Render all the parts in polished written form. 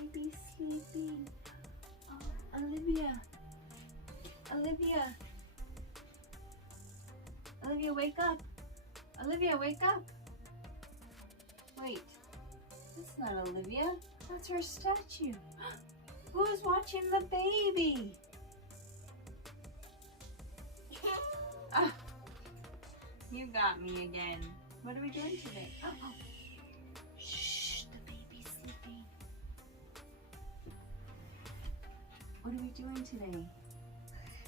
baby's sleeping. Oh, Alivia. Alivia. Alivia, wake up. Olivia, wake up. Wait, that's not Olivia. That's her statue. Who's watching the baby? Oh, you got me again. What are we doing today? Oh. Shh, the baby's sleeping. What are we doing today?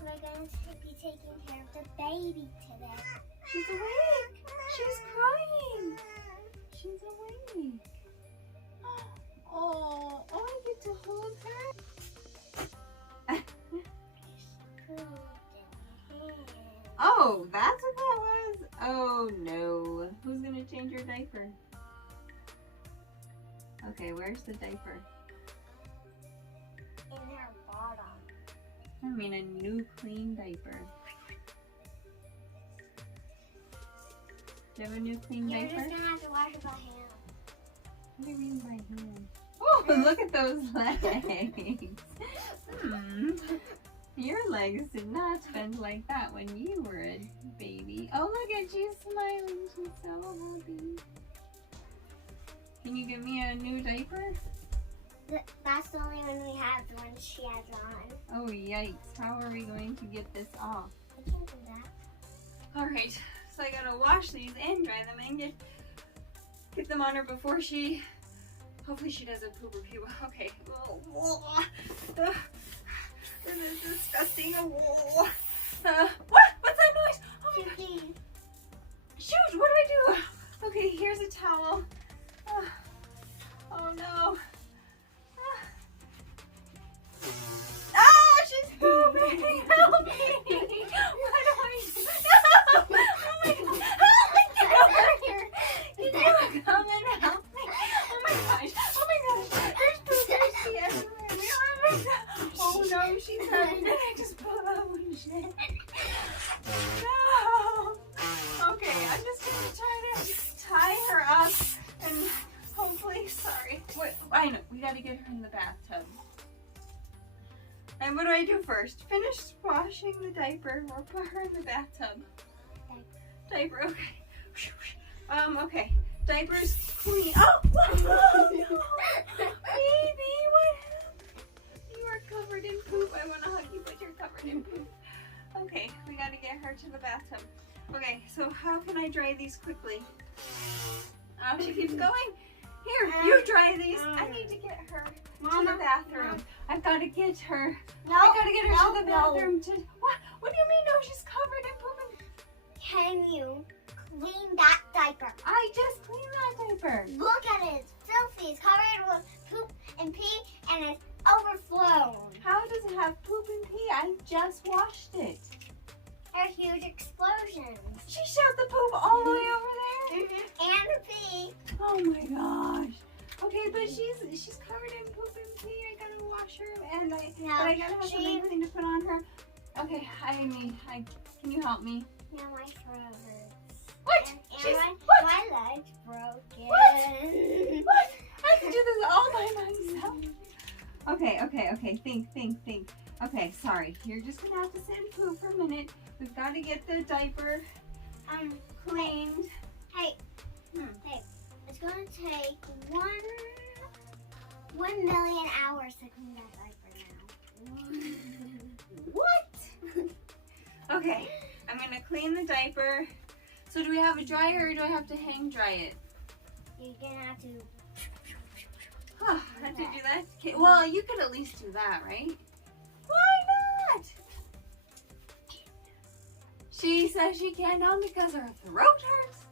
We're going to be taking care of the baby today. She's awake. She's crying. She's awake. Oh, I get to hold her. Oh, that's what that was? Oh no. Who's gonna change your diaper? Okay, where's the diaper? In her bottom. I mean a new clean diaper. Do you have a new clean You're diaper? just gonna have to wash it by hand. What do you mean by hand? Oh, look at those legs. Your legs did not bend like that when you were a baby. Oh, look at you smiling. She's so happy. Can you give me a new diaper? That's the only one we have, the one she has on. Oh, yikes. How are we going to get this off? I can't do that. All right. So I gotta wash these and dry them and get them on her before she, hopefully she doesn't poop or pee. Okay. This is disgusting. What? What's that noise? Oh my gosh. Shoot, what do I do? Okay, here's a towel. Oh no. She's pooping. Help me. What do I do? Oh my God. Help me. Get over here. Can you come and help me? Oh my gosh. Oh my gosh. There's poop. I see everywhere. Oh no, she's having an explosion. No. Okay, I'm just gonna try to tie her up and hopefully, sorry. Wait, I know, we gotta get her in the bathtub. And what do I do first? Finish washing the diaper or put her in the bathtub? Diaper, okay. Okay. Diaper's clean. Oh! Baby, what? You are covered in poop. I want to hug you, but you're covered in poop. Okay, we gotta get her to the bathtub. Okay, so how can I dry these quickly? Oh, she keeps going. Here, you dry these. I need to get her to the bathroom. I've got to get her. No, I got to get her to the no. bathroom. What do you mean? No, she's covered in poop. Can you clean that diaper? I just cleaned that diaper. Look at it. It's filthy. It's covered with poop and pee, and it's overflown. How does it have poop and pee? I just washed it. They're huge explosions. She shot the poop all the way over there? And the pee. Oh my gosh. Okay, but she's covered in poop and pee. I gotta wash her, and but I gotta have something clean to put on her. Okay, can you help me? Now my throat hurts. What? And What? my leg's broken. What? I can do this all by myself. Okay. Think. Okay, sorry. You're just gonna have to sit and poop for a minute. We've got to get the diaper cleaned. Hey, it's gonna take 1 million hours to clean that diaper now. What? Okay, I'm gonna clean the diaper. So do we have a dryer or do I have to hang dry it? You're gonna have to. I have to do that? Okay, well, you could at least do that, right? Why not? She says she can't now because her throat hurts.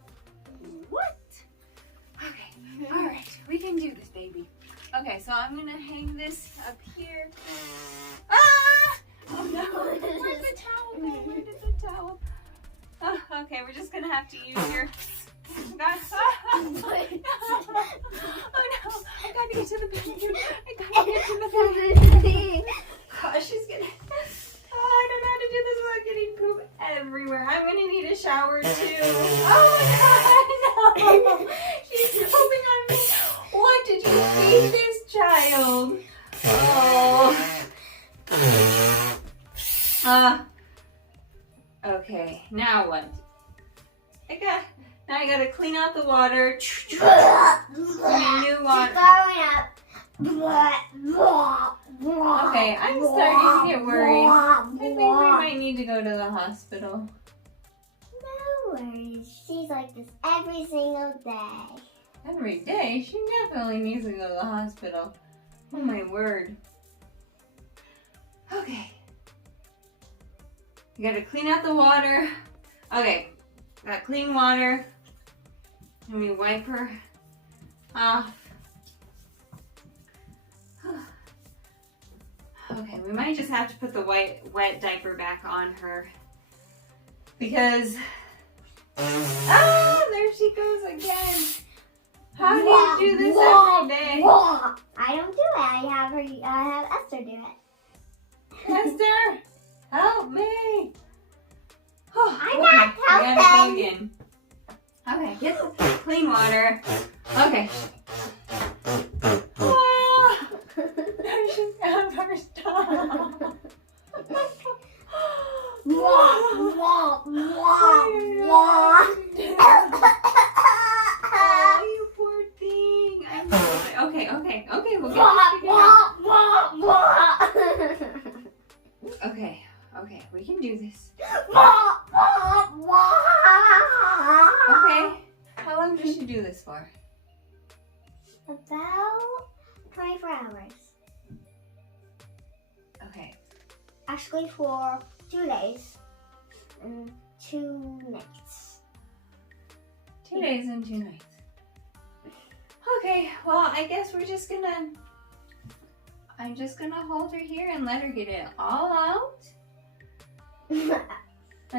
What? Okay, all right, we can do this, baby. Okay, so I'm gonna hang this up here. Ah! Oh no, where's the towel? Where did the towel? Oh, okay, we're just gonna have to use your. Oh no, I gotta get to the bathroom. Gosh, she's gonna. Oh, I don't know how to do this without getting poop everywhere. I'm gonna need a shower too. Oh my god, no! She's pooping on me. What, did you feed this child. Oh. Okay, now what? Now I gotta clean out the water. New water. Throwing up. Okay, I'm starting to get worried. I think we might need to go to the hospital. No worries. She's like this every single day. Every day? She definitely needs to go to the hospital. Oh my word. Okay. You gotta clean out the water. Okay, got clean water. Let me wipe her off. Okay, we might just have to put the wet diaper back on her. Because, there she goes again. How do you do this every day? I don't do it. I have Esther do it. Esther, help me. I'm not We gotta go helping. again. Okay, get the clean water. Okay. She's got her stop. Oh, you poor thing. I'm sorry. Okay, we'll get this figured out. Okay, we can do this. Okay, how long does she do this for? About 24 hours. Okay, Actually, for 2 days and 2 nights. 2 days and 2 nights. Okay, well, I guess I'm just gonna hold her here and let her get it all out. And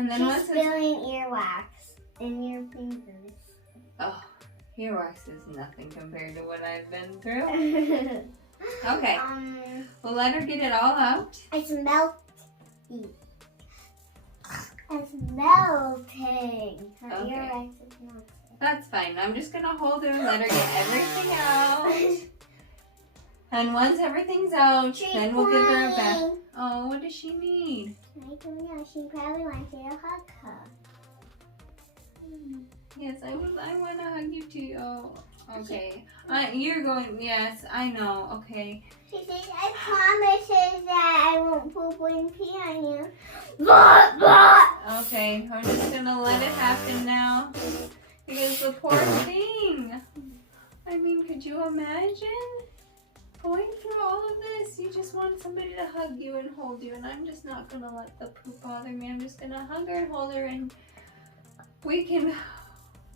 then She's once it's... spilling earwax in your fingers. Oh, earwax is nothing compared to what I've been through. Okay, we'll let her get it all out. It's melting. It's melting. Her Okay. earwax is melting. That's fine. I'm just gonna hold her and let her get everything out. And once everything's out, then we'll give her a bath. Oh, what does she need? I don't know. She probably wants you to hug her. Yes, I want to hug you too. Oh, okay. You're going. Yes, I know. Okay. She says, I promises that I won't poop and pee on you. Okay. I'm just gonna let it happen now because the poor thing. I mean, could you imagine going through all of this? You just want somebody to hug you and hold you, and I'm just not gonna let the poop bother me. I'm just gonna hug her and hold her, and we can.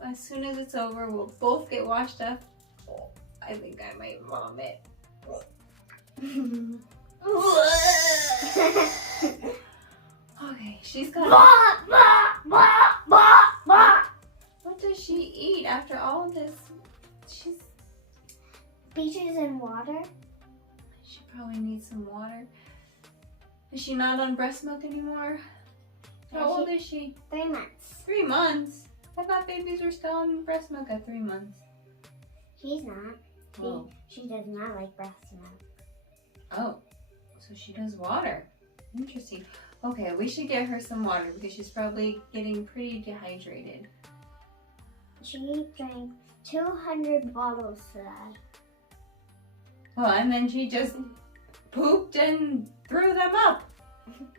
As soon as it's over, we'll both get washed up. Oh, I think I might vomit. Okay, she's got. What does she eat after all of this? She's. Beaches and water. She probably needs some water. Is she not on breast milk anymore? How old is she? 3 months. 3 months. I thought babies were still on breast milk at 3 months. She's not. Oh. She does not like breast milk. Oh, so she does water. Interesting. Okay, we should get her some water because she's probably getting pretty dehydrated. She drank 200 bottles today. Oh, and then she just pooped and threw them up.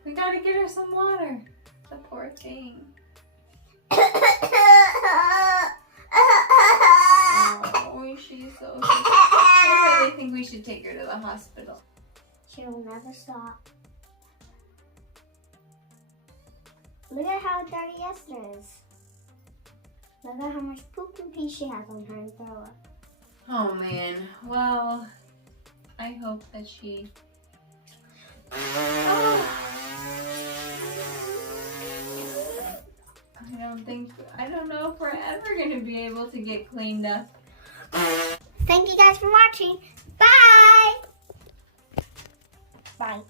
We gotta get her some water. The poor thing. Oh, she's so sick. I really think we should take her to the hospital. She will never stop. Look at how dirty Esther is. Look at how much poop and pee she has on her and throw up. Oh man, well, I hope that she... I don't know if we're ever going to be able to get cleaned up. Thank you guys for watching. Bye! Bye.